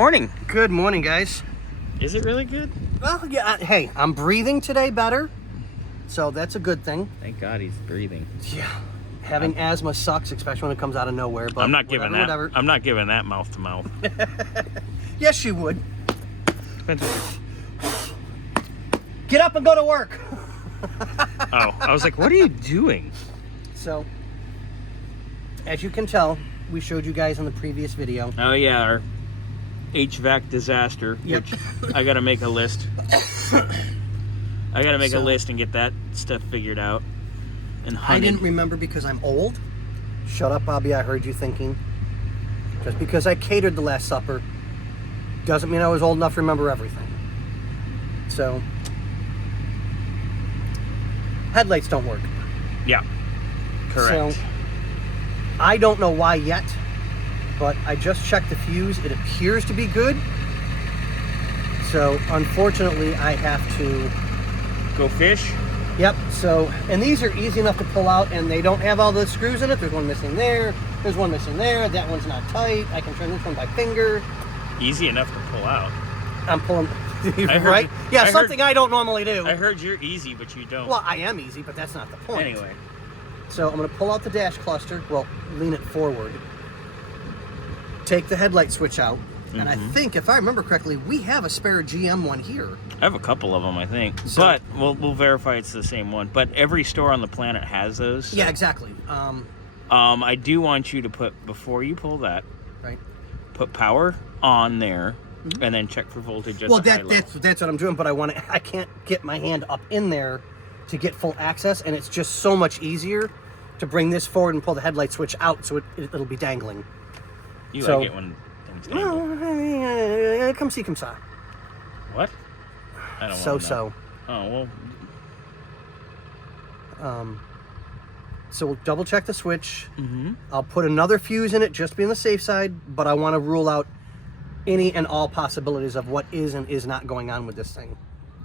Morning. Good morning, guys. Is it really good? Well, yeah, hey, I'm breathing today better, so that's a good thing. Thank God he's breathing. Yeah, having asthma sucks, especially when it comes out of nowhere. But I'm not giving that. whatever. I'm not giving that mouth to mouth. Yes, you would. Depends what- Get up and go to work. Oh, I was like, what are you doing? So, as you can tell, we showed you guys in the previous video. Oh yeah, our HVAC disaster. Yep. Which I gotta make a list. I gotta make a list and get that stuff figured out. And I didn't remember because I'm old. Shut up, Bobby. I heard you thinking. Just because I catered the Last Supper doesn't mean I was old enough to remember everything. So, headlights don't work. Yeah. Correct. So, I don't know why yet, but I just checked the fuse. It appears to be good. So, unfortunately, I have to go fish. Yep, so, and these are easy enough to pull out, and they don't have all the screws in it. There's one missing there, there's one missing there, that one's not tight. I can turn this one by finger. Easy enough to pull out. I'm pulling, right? Yeah, something I don't normally do. I heard you're easy, but you don't. Well, I am easy, but that's not the point. Anyway. So I'm going to pull out the dash cluster, well, lean it forward, take the headlight switch out, and I think, if I remember correctly, we have a spare GM one here. I have a couple of them, I think, So, but we'll verify it's the same one. But every store on the planet has those. So. Yeah, exactly. I do want you to put, before you pull that, Right. put power on there, and then check for voltage. At Well, the high level. that's what I'm doing, but I can't get my hand up in there to get full access, and it's just so much easier to bring this forward and pull the headlight switch out, so it'll be dangling. You so, like it when things dangle. Well, come see, come saw. What? I don't So. Oh, well. So we'll double check the switch. I'll put another fuse in it just to be on the safe side, but I want to rule out any and all possibilities of what is and is not going on with this thing.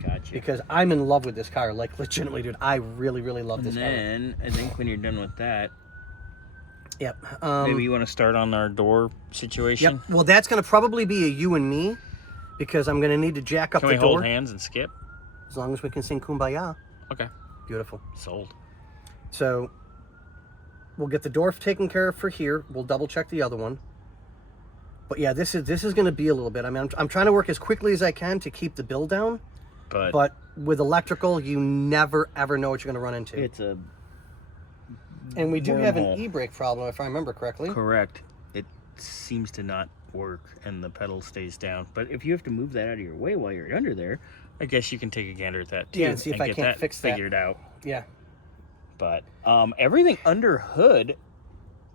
Gotcha. Because I'm in love with this car, like legitimately, dude. I really, really love this car. And then I think when you're done with that, Yep. maybe you want to start on our door situation. Yep. Well, that's going to probably be a you and me, because I'm going to need to jack up Can the we door. hold hands and skip? As long as we can sing Kumbaya. Okay. Beautiful. Sold. So we'll get the door taken care of for here. We'll double check the other one. But yeah, this is going to be a little bit. I mean, I'm trying to work as quickly as I can to keep the bill down. But with electrical, you never ever know what you're going to run into. It's a And we do have an wormhole. e-brake problem, if I remember correctly. Correct. It seems to not work, and the pedal stays down. But if you have to move that out of your way while you're under there, I guess you can take a gander at that too. Yeah, and see if I get can't that fix that. figured out. Yeah. But everything under hood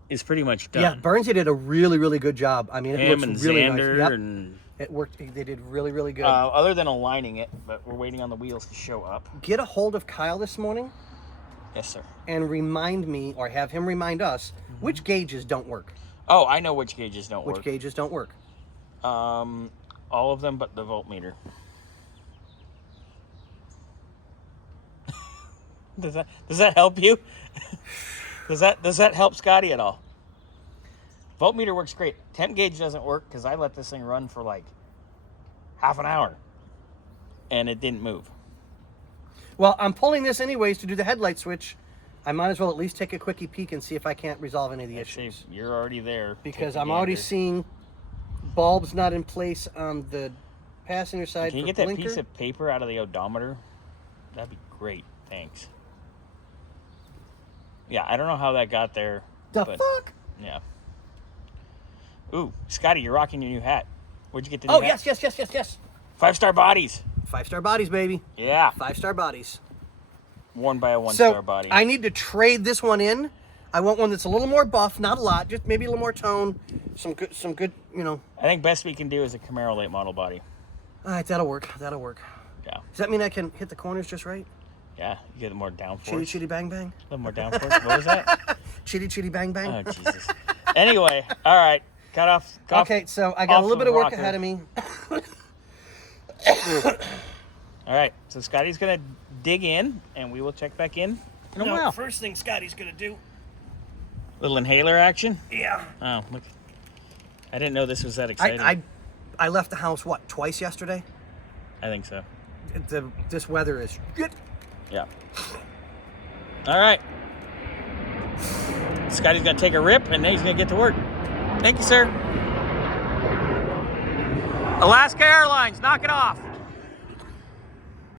is pretty much done. Yeah, Burnsy did a really, really good job. I mean, it Him looks and really Xander nice. Yep. and It worked. They did really, really good. other than aligning it, but we're waiting on the wheels to show up. Get a hold of Kyle this morning Yes, sir. and remind me, or have him remind us, which gauges don't work. Oh, I know which gauges don't Which work. gauges don't work. All of them but the voltmeter. Does that help you? Does that help Scotty at all? Voltmeter works great. Temp gauge doesn't work because I let this thing run for like half an hour and it didn't move. Well, I'm pulling this anyways to do the headlight switch. I might as well at least take a quickie peek and see if I can't resolve any of the issues. You're already there. Because I'm already seeing bulbs not in place on the passenger side. Can you for get that blinker. piece of paper out of the odometer? That'd be great. Thanks. Yeah, I don't know how that got there. The but, fuck? Yeah. Ooh, Scotty, you're rocking your new hat. Where'd you get the new hat? Yes. 5-star bodies. 5-star bodies, baby. Yeah. 5-star bodies. Worn by a 1-star body. I need to trade this one in. I want one that's a little more buff, not a lot, just maybe a little more tone. Some good, you know. I think best we can do is a Camaro late model body. All right, that'll work. Yeah. Does that mean I can hit the corners just right? Yeah, you get more downforce. Chitty chitty bang bang. A little more downforce. What was that? Chitty chitty bang bang. Oh, Jesus. Anyway, all right. Got off. Okay, so I got a little bit of work ahead of me. All right, so Scotty's going to dig in, and we will check back in a while. First thing Scotty's gonna do. Little inhaler action? Yeah. Oh, look. I didn't know this was that exciting. I left the house, what, twice yesterday? I think so. This weather is good. Yeah. All right. Scotty's going to take a rip, and then he's going to get to work. Thank you, sir. Alaska Airlines, knock it off.